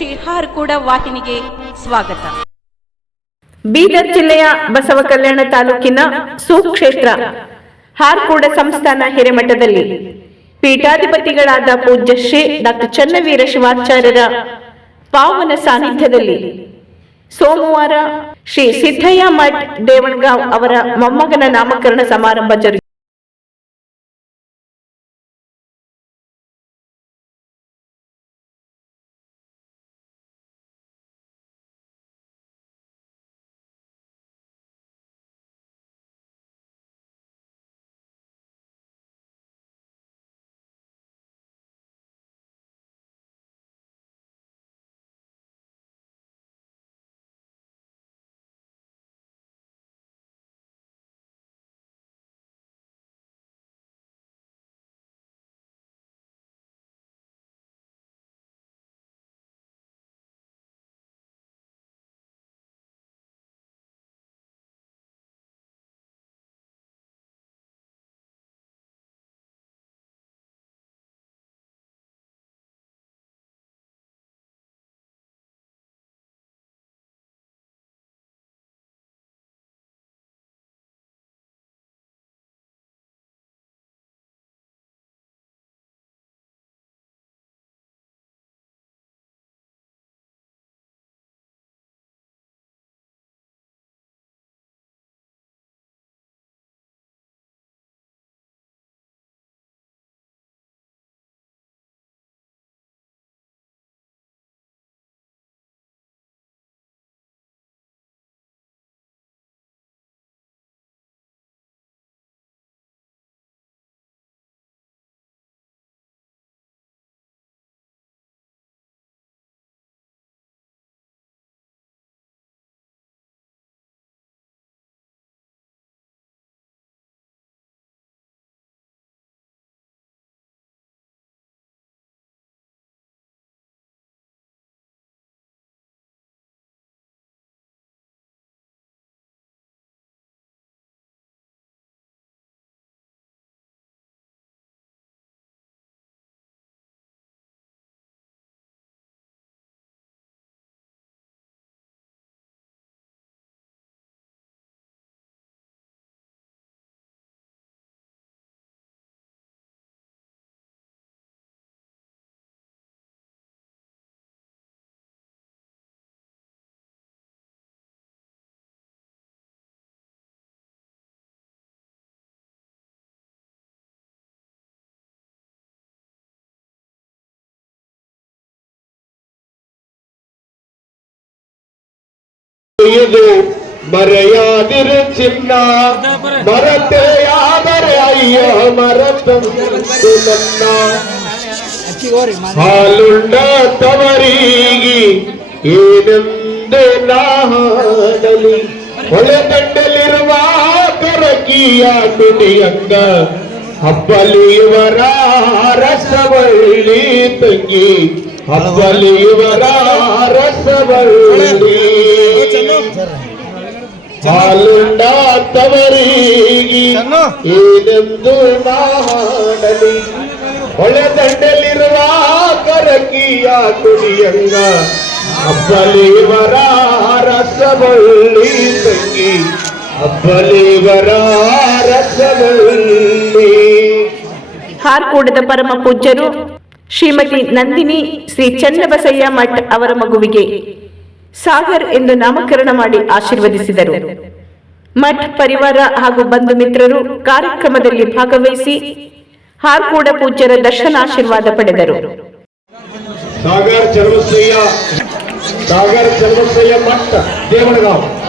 ಶ್ರೀ ಕೂಡ ವಾಹಿನಿಗೆ ಸ್ವಾಗತ. ಬೀದರ್ ಜಿಲ್ಲೆಯ ಬಸವ ಕಲ್ಯಾಣ ತಾಲೂಕಿನ ಸುಕ್ಷೇತ್ರ, ಹಾರ್ಕೂಡ ಸಂಸ್ಥಾನ ಹಿರೇಮಠದಲ್ಲಿ ಪೀಠಾಧಿಪತಿಗಳಾದ ಪೂಜ್ಯ ಶ್ರೀ ಡಾಕ್ಟರ್ ಚನ್ನವೀರ ಶಿವಾಚಾರ್ಯರ ಪಾವನ ಸಾನ್ನಿಧ್ಯದಲ್ಲಿ ಸೋಮವಾರ ಶ್ರೀ ಸಿದ್ದಯ್ಯ ಮಠ್ ದೇವಣಗಾಂವ್ ಅವರ ಮೊಮ್ಮಗನ ನಾಮಕರಣ ಸಮಾರಂಭ ಜರುಗಿತು. ಇದು ಮರೆಯಾದಿರು ಚಿನ್ನ. ಮರತೆಯಾದರೆ ಅಯ್ಯೋ ನನ್ನ ಹಾಲುಂಡ ತವರಿಗೆ ಏನೆಂದು ನಾಡಲಿ. ಹೊಳೆದಂಡಲಿರುವ ಕರಕಿಯ ಕುಡಿಯಂಗ ಹಬ್ಬಲಿಯವರ ರಸವಳ್ಳಿ ತಂಗಿ ಹಬ್ಬಲಿಯವರ ರಸವಳ್ಳಿ. ಹಾಲುಂಡ ತವರಿಗೆ ಏನೆಂದು ಮಾಡಲಿ? ಹೊಳೆದಂಡಲಿರುವ ಕರಕಿಯ ಕುಡಿಯಂಗ. ಅಬ್ಬಲಿವರ ರಸಬಳ್ಳಿ ತಂಗಿ ಅಬ್ಬಲಿವರ ರಸಬಳ್ಳಿ ಹಾರ್ಕೂಡದ ಪರಮ ಪೂಜ್ಯರು ಶ್ರೀಮತಿ ನಂದಿನಿ ಶ್ರೀ ಚನ್ನಬಸಯ್ಯ ಮಠ್ ಅವರ ಮಗುವಿಗೆ ಸಾಗರ್ ಎಂದು ನಾಮಕರಣ ಮಾಡಿ ಆಶೀರ್ವದಿಸಿದರು. ಮಠ್ ಪರಿವಾರ ಹಾಗೂ ಬಂಧು ಮಿತ್ರರು ಕಾರ್ಯಕ್ರಮದಲ್ಲಿ ಭಾಗವಹಿಸಿ ಹಾರ್ಕೂಡ ಪೂಜ್ಯರ ದರ್ಶನಾಶೀರ್ವಾದ ಪಡೆದರು. ಸಾಗರ್ ಸಾಗರ್ ಮಠ ದೇವಣಗಾಂವ್ ಿ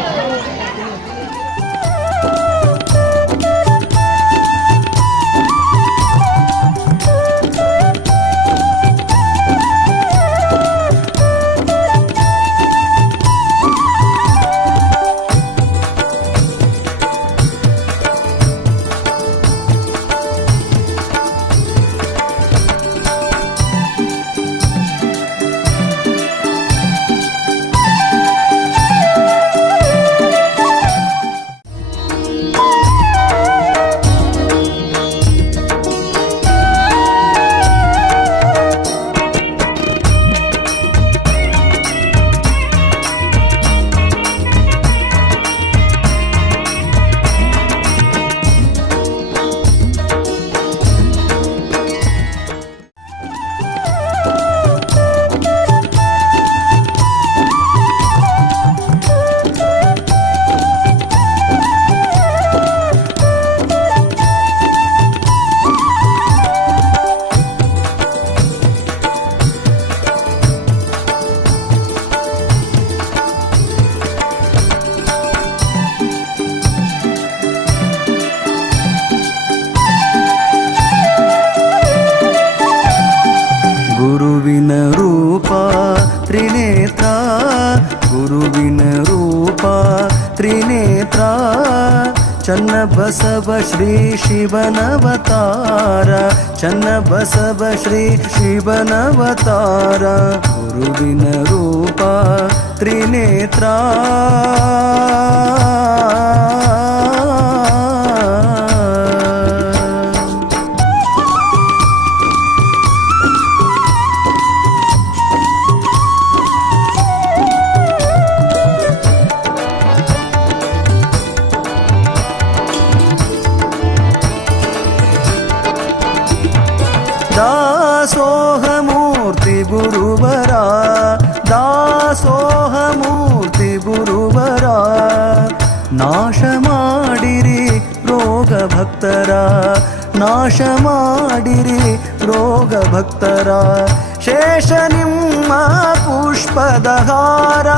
चन्न बसब श्री शिवन अवतार चन्न बसब श्री शिवन अवतार गुरुविनरूपा त्रिनेत्रा। ಮಾಡಿರಿ ರೋಗ ಭಕ್ತರ, ನಾಶ ಮಾಡಿರಿ ರೋಗ ಭಕ್ತರ. ಶೇಷ ನಿಮ್ಮ ಪುಷ್ಪದಹಾರ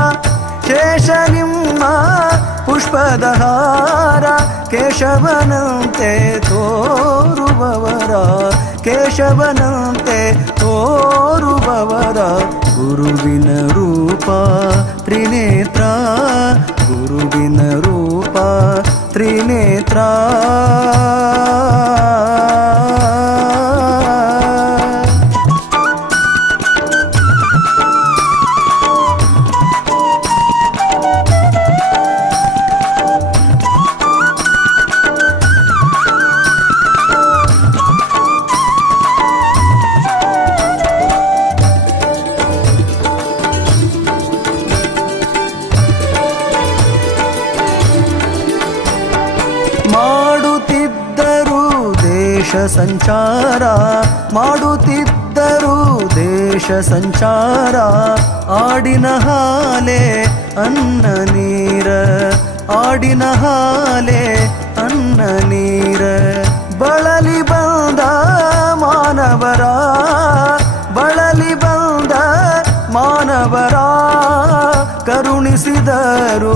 ಶೇಷ ನಿಮ್ಮ ಪುಷ್ಪದಹಾರ ಕೇಶವನಂತೆ ತೋರುವವರ ಕೇಶವನಂತೆ ತೋರುವವರ. ಗುರುವಿನ ತ್ರಿನೇತ್ರ ಮಾಡುತ್ತಿದ್ದರು ದೇಶ ಸಂಚಾರ, ಆಡಿನ ಹಾಲೆ ಅನ್ನ ನೀರ, ಆಡಿನ ಹಾಲೆ ಅನ್ನ ನೀರ. ಬಳಲಿ ಬಂದ ಮಾನವರ, ಬಳಲಿ ಬಂದ ಮಾನವರ, ಕರುಣಿಸಿದರು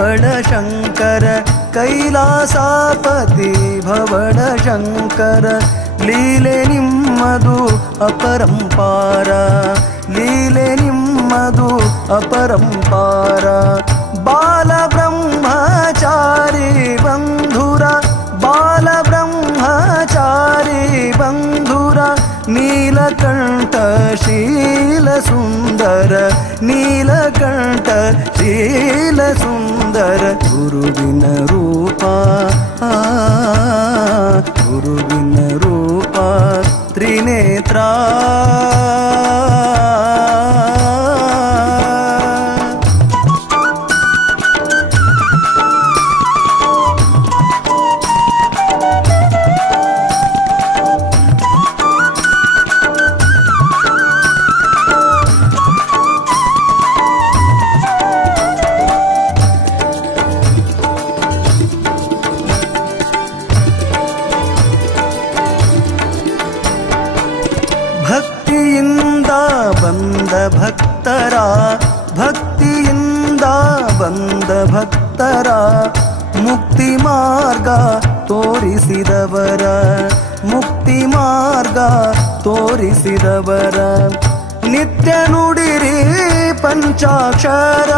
भवणशङ्कर कैलासापति भवणशङ्कर लीले निम्मदु अपरम्पार लीले निम्मदु अपरम्पार बालब्रह्मचारी बन्धुर बालब्रह्मचारी बन्धुर नीलकण्ठशीलसुन्दर नीलकण्ठशीलसुन्दर ಸುಂದರ ನೀಲಕಂಠ ಶೀಲ ಸುಂದರ ಗುರುವಿನ ರೂಪ ಆ, ಬಂದ ಭಕ್ತರ ಮುಕ್ತಿ ಮಾರ್ಗ ತೋರಿಸಿದವರ ಮುಕ್ತಿ ಮಾರ್ಗ ತೋರಿಸಿದವರ. ನಿತ್ಯ ನುಡಿರಿ ಪಂಚಾಕ್ಷರ.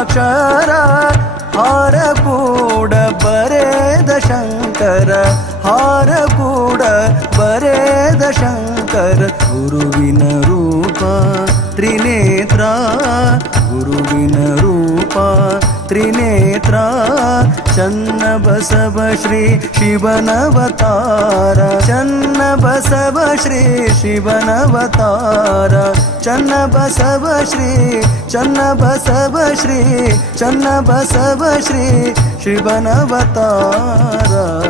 ರುದ್ರಾಕ್ಷರ ಹಾರ ಕೂಡ ಬರೇದ ಶಂಕರ, ಹಾರ ಕೂಡ ಬರೇದ ಶಂಕರ, ಗುರುವಿನ ರೂಪ ತ್ರಿನೇತ್ರ, ಗುರುವಿನ ರೂಪ ತ್ರಿನೇತ್ರ चन्न बसब श्री शिवन अवतरारन्न बसब श्री शिवन अवतर चन्न बसब्री चन्न बसब्री चन्न बसब्री शिवनवतर।